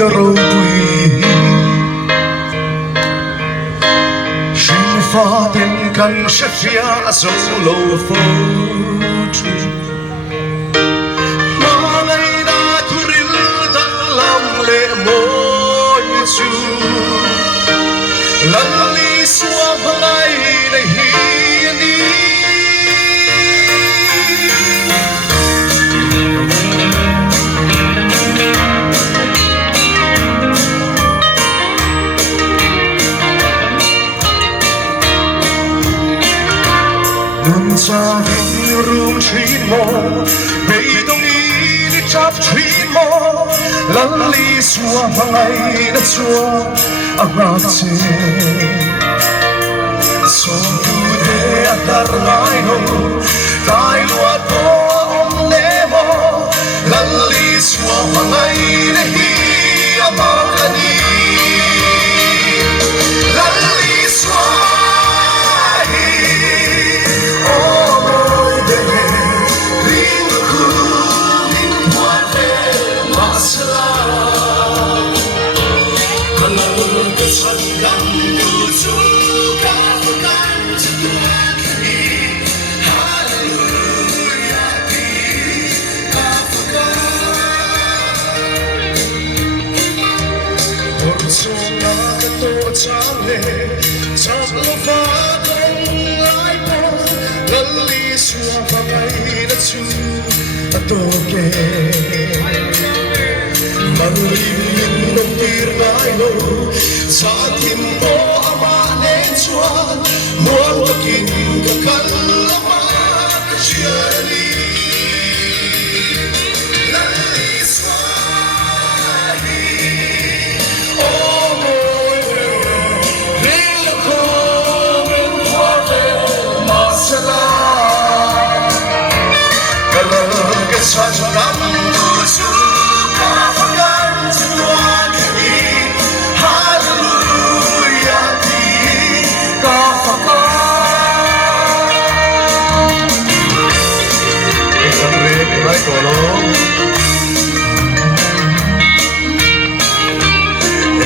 na raw bùi Sinh pha tên căn sẽ phía dấu lâu phố trì Mà ngày đã thu ril tận lòng lệ môi chú Lần ly xua ngay này hiên đi Nun sa vinh room treat mo Bây đông y đi chắp treat mo Lần ly xua ngay đã chua Ác bạc chê So tu de atar ngai no Tai luat mo om le mo Lần ly xua ngay để hi amakani Lần ly xua Chắp lo pha đông ai po Lần ly xua pha ngay đã chú Tô kê Mang lim nhìn đông tir ngay lô Sa tim po ama nên chua Muôn ta kinh ka kan lama ka chia li Lần ly xua Such a number suka pagan semua kini Hallelujah di kafakan Isang rin ay kolong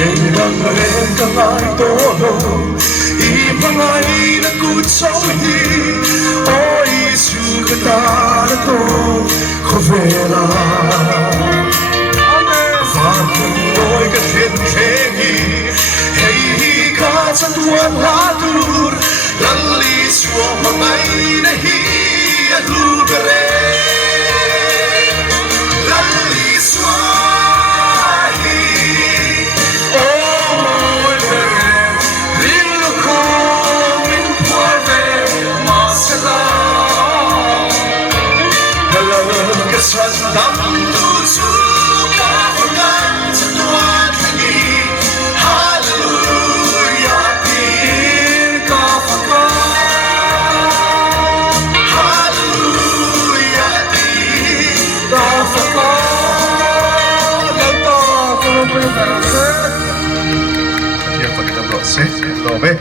Ilang rin kamay tolong Ipangay na kutsawi O Isu katana to Kovera Vakun oi ka thengi Hei ka chatuan hatur Lalli suwa mangai na hi alubere Lalli suwa hi Oi vere Rinno ko min puave masala Kesan damdu suka pagan setuan kini Hallelujah di kafakan Hallelujah di kafakan Ganto como puede ser Aquí hasta que te abrace, lo ve